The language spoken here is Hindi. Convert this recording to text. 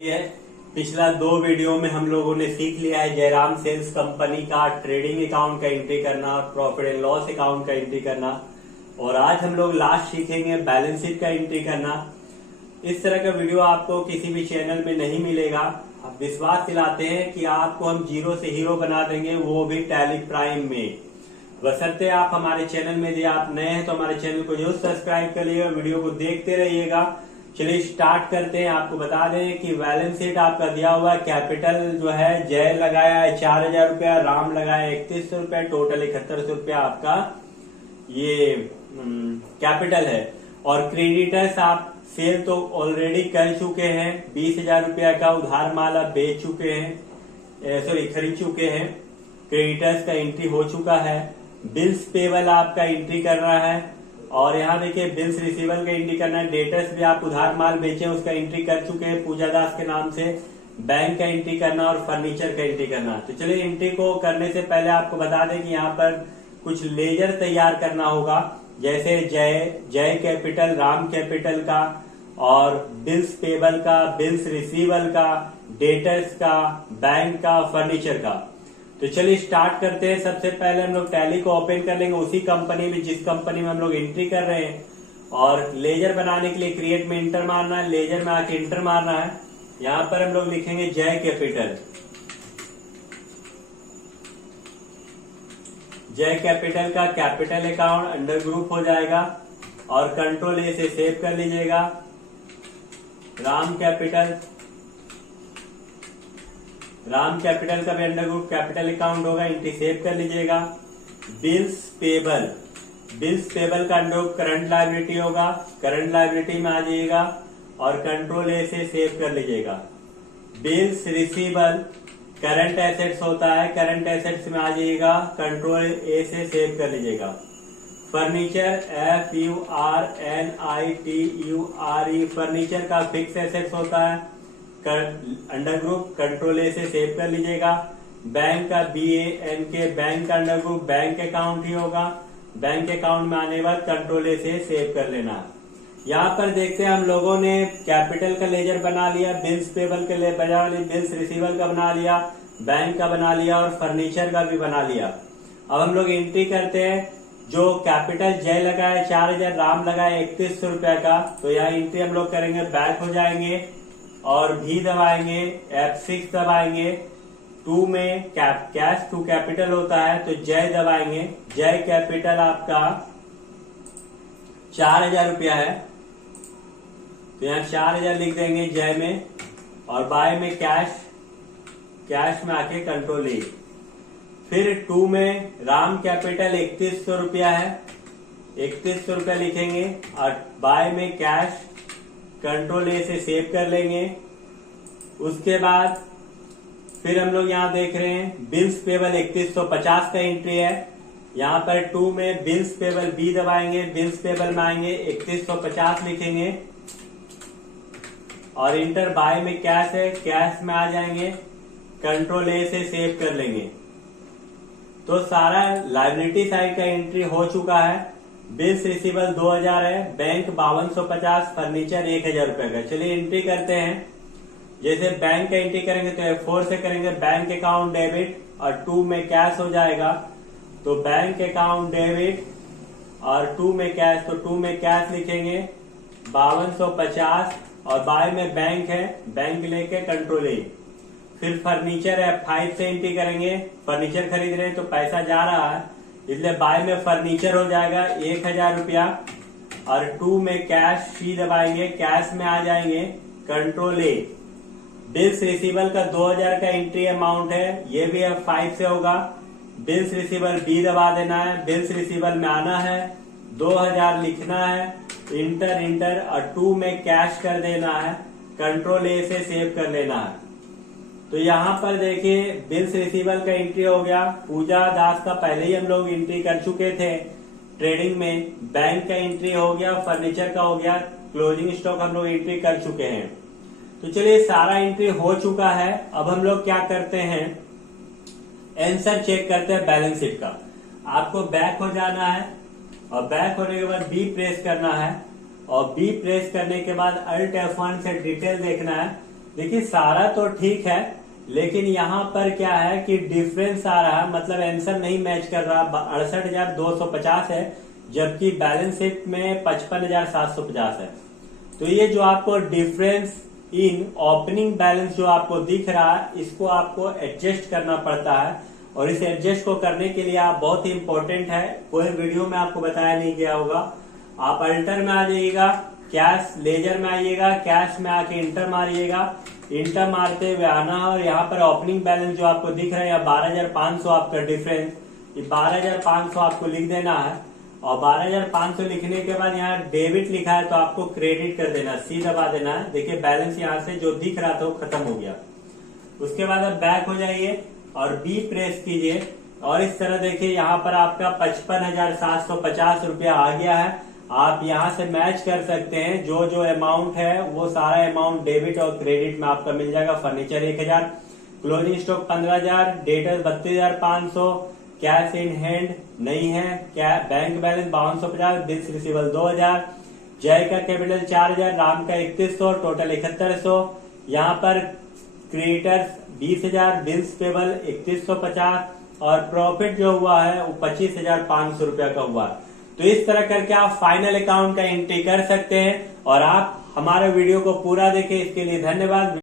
ये पिछला 2 वीडियो में हम लोगों ने सीख लिया है जयराम सेल्स कंपनी का ट्रेडिंग अकाउंट का एंट्री करना और प्रॉफिट एंड लॉस अकाउंट का एंट्री करना। और आज हम लोग लास्ट सीखेंगे बैलेंस शीट का एंट्री करना। इस तरह का वीडियो आपको किसी भी चैनल में नहीं मिलेगा। आप विश्वास दिलाते हैं कि आपको हम जीरो से हीरो बना देंगे, वो भी टैली प्राइम में। बशर्ते आप हमारे चैनल में यदि आप नए हैं तो हमारे चैनल को जरूर सब्सक्राइब कर लीजिएगा, वीडियो को देखते रहिएगा। चलिए स्टार्ट करते हैं। आपको बता दें कि बैलेंस शीट आपका दिया हुआ कैपिटल जो है जय लगाया है 4000 रुपया, राम लगाया 3100 रुपया, टोटल 7100 रुपया आपका ये कैपिटल है। और क्रेडिटर्स आप सेल तो ऑलरेडी कर चुके हैं, 20000 रुपया का उधार माल आप बेच चुके हैं, खरीद चुके हैं। क्रेडिटर्स का एंट्री हो चुका है। बिल्स पेबल आपका एंट्री करना है और यहाँ देखिए बिल्स रिसीवल का एंट्री करना है। डेटर्स भी आप उधार माल बेचे उसका एंट्री कर चुके हैं पूजा दास के नाम से। बैंक का एंट्री करना और फर्नीचर का एंट्री करना। तो चलिए एंट्री को करने से पहले आपको बता दें कि यहाँ पर कुछ लेजर तैयार करना होगा, जैसे जय कैपिटल, राम कैपिटल का और बिल्स पेबल का, बिल्स रिसीवल का, डेटर्स का, बैंक का, फर्नीचर का। तो चलिए स्टार्ट करते हैं। सबसे पहले हम लोग टैली को ओपन कर लेंगे उसी कंपनी में जिस कंपनी में हम लोग एंट्री कर रहे हैं। और लेजर बनाने के लिए क्रिएट में इंटर मारना है, लेजर में आके इंटर मारना है। यहाँ पर हम लोग लिखेंगे जय कैपिटल। जय कैपिटल का कैपिटल अकाउंट अंडर ग्रुप हो जाएगा और कंट्रोल ए से सेव कर लीजिएगा। राम कैपिटल का भी अंडर ग्रुप कैपिटल अकाउंट होगा, एंट्री सेव कर लीजिएगा। बिल्स पेबल का अंडर ग्रुप करंट लायबिलिटी होगा, करंट लायबिलिटी में आ जाइएगा और कंट्रोल ए से सेव कर लीजिएगा। बिल्स रिसीवल करंट एसेट्स होता है, करंट एसेट्स में आ जाइएगा, कंट्रोल ए से सेव कर लीजिएगा। फर्नीचर FURNITURE फर्नीचर का फिक्स एसेट्स होता है, अंडर ग्रुप कंट्रोल ए से सेव कर लीजिएगा। बैंक का BANK बैंक का अंडर ग्रुप बैंक अकाउंट ही होगा, बैंक अकाउंट में आने के बाद कंट्रोल ए से सेव कर लेना। यहाँ पर देखते हैं हम लोगों ने कैपिटल का लेजर बना लिया, बिल्स पेबल का बना लिया, बिल्स रिसीवल का बना लिया, बैंक का बना लिया और फर्नीचर का भी बना लिया। अब हम लोग एंट्री करते हैं। जो कैपिटल जय लगाया 4000, राम लगाया 3100 रुपया का, तो यहाँ एंट्री हम लोग करेंगे, बैक हो जाएंगे और भी दबाएंगे, F6 दबाएंगे। 2 में कैश टू कैपिटल होता है तो जय दबाएंगे। जय कैपिटल आपका 4000 रुपया है तो यहाँ 4000 लिख देंगे जय में और बाय में कैश में आके कंट्रोल ए। फिर 2 में राम कैपिटल 3100 रुपया है, 3100 रुपया लिखेंगे और बाय में कैश, कंट्रोल ए से सेव कर लेंगे। उसके बाद फिर हम लोग यहाँ देख रहे हैं बिल्स पेबल 3150 का एंट्री है। यहाँ पर 2 में बिल्स पेबल बी दबाएंगे, बिल्स पेबल में आएंगे 3150 लिखेंगे और इंटर। बाय में कैश है, कैश में आ जाएंगे, कंट्रोल ए से सेव कर लेंगे। तो सारा लायबिलिटी साइड का एंट्री हो चुका है। बिल्स रिसीवल 2000 है, बैंक 5250, फर्नीचर 1000 रुपए का। चलिए एंट्री करते हैं। जैसे बैंक का एंट्री करेंगे तो F4 से करेंगे, बैंक अकाउंट डेबिट और 2 में कैश हो जाएगा तो बैंक अकाउंट डेबिट और 2 में कैश, तो 2 में कैश लिखेंगे 5250 और बाय में बैंक है, बैंक लेके कंट्रोल ए। फिर फर्नीचर F5 से एंट्री करेंगे, फर्नीचर खरीद रहे हैं तो पैसा जा रहा है इसलिए बाय में फर्नीचर हो जाएगा 1000 रुपया और 2 में कैश सी दबाएंगे, कैश में आ जाएंगे, कंट्रोल ए। बिल्स रिसीवल का 2000 का एंट्री अमाउंट है, ये भी F5 से होगा। बिल्स रिसीवल बी दबा देना है, बिल्स रिसीवल में आना है, 2000 लिखना है, इंटर और 2 में कैश कर देना है, कंट्रोल ए से सेव कर लेना है। तो यहाँ पर देखिए बिल्स रिसीवल का एंट्री हो गया। पूजा दास का पहले ही हम लोग एंट्री कर चुके थे ट्रेडिंग में। बैंक का एंट्री हो गया, फर्नीचर का हो गया, क्लोजिंग स्टॉक हम लोग एंट्री कर चुके हैं। तो चलिए सारा एंट्री हो चुका है। अब हम लोग क्या करते हैं, आंसर चेक करते हैं बैलेंस शीट का। आपको बैक हो जाना है और बैक होने के बाद बी प्रेस करना है और बी प्रेस करने के बाद अल्ट F1 से डिटेल देखना है। देखिए सारा तो ठीक है, लेकिन यहाँ पर क्या है कि डिफरेंस आ रहा है, मतलब आंसर नहीं मैच कर रहा। 68,250 है, जबकि बैलेंस शीट में 55,750 है। तो ये जो आपको डिफरेंस इन ओपनिंग बैलेंस जो आपको दिख रहा है, इसको आपको एडजस्ट करना पड़ता है। और इस एडजस्ट को करने के लिए आप बहुत ही इंपॉर्टेंट है, कोई वीडियो में आपको बताया नहीं गया होगा। आप अल्टर में आ जाइएगा, कैश लेजर में आइएगा, कैश में आके इंटर मारिएगा, इंटर मारते हुए आना है और यहाँ पर ओपनिंग बैलेंस जो आपको दिख रहा है 12,500 आपका डिफरेंस, ये 12,500 आपको लिख देना है। और 12,500 लिखने के बाद यहाँ डेबिट लिखा है तो आपको क्रेडिट कर देना, सी दबा देना है। देखिए बैलेंस यहाँ से जो दिख रहा था वो खत्म हो गया। उसके बाद अब बैक हो जाइए और बी प्रेस कीजिए और इस तरह देखिए यहाँ पर आपका 55,750 रुपया आ गया है। आप यहाँ से मैच कर सकते हैं, जो जो अमाउंट है वो सारा अमाउंट डेबिट और क्रेडिट में आपका मिल जाएगा। Furniture 1,000, closing stock 15,000, debtor 32,500, cash in hand नहीं है, क्या बैंक बैलेंस 5250, बिल्स रिसीवेबल 2,000, जय का कैपिटल 4,000, राम का 3,100, टोटल 7,100। यहाँ पर क्रिएटर्स 20,000, बिल्स पेबल 3,150 और प्रॉफिट जो हुआ है वो 25,500 रुपया का हुआ। तो इस तरह करके आप फाइनल अकाउंट का एंट्री कर सकते हैं। और आप हमारे वीडियो को पूरा देखें, इसके लिए धन्यवाद।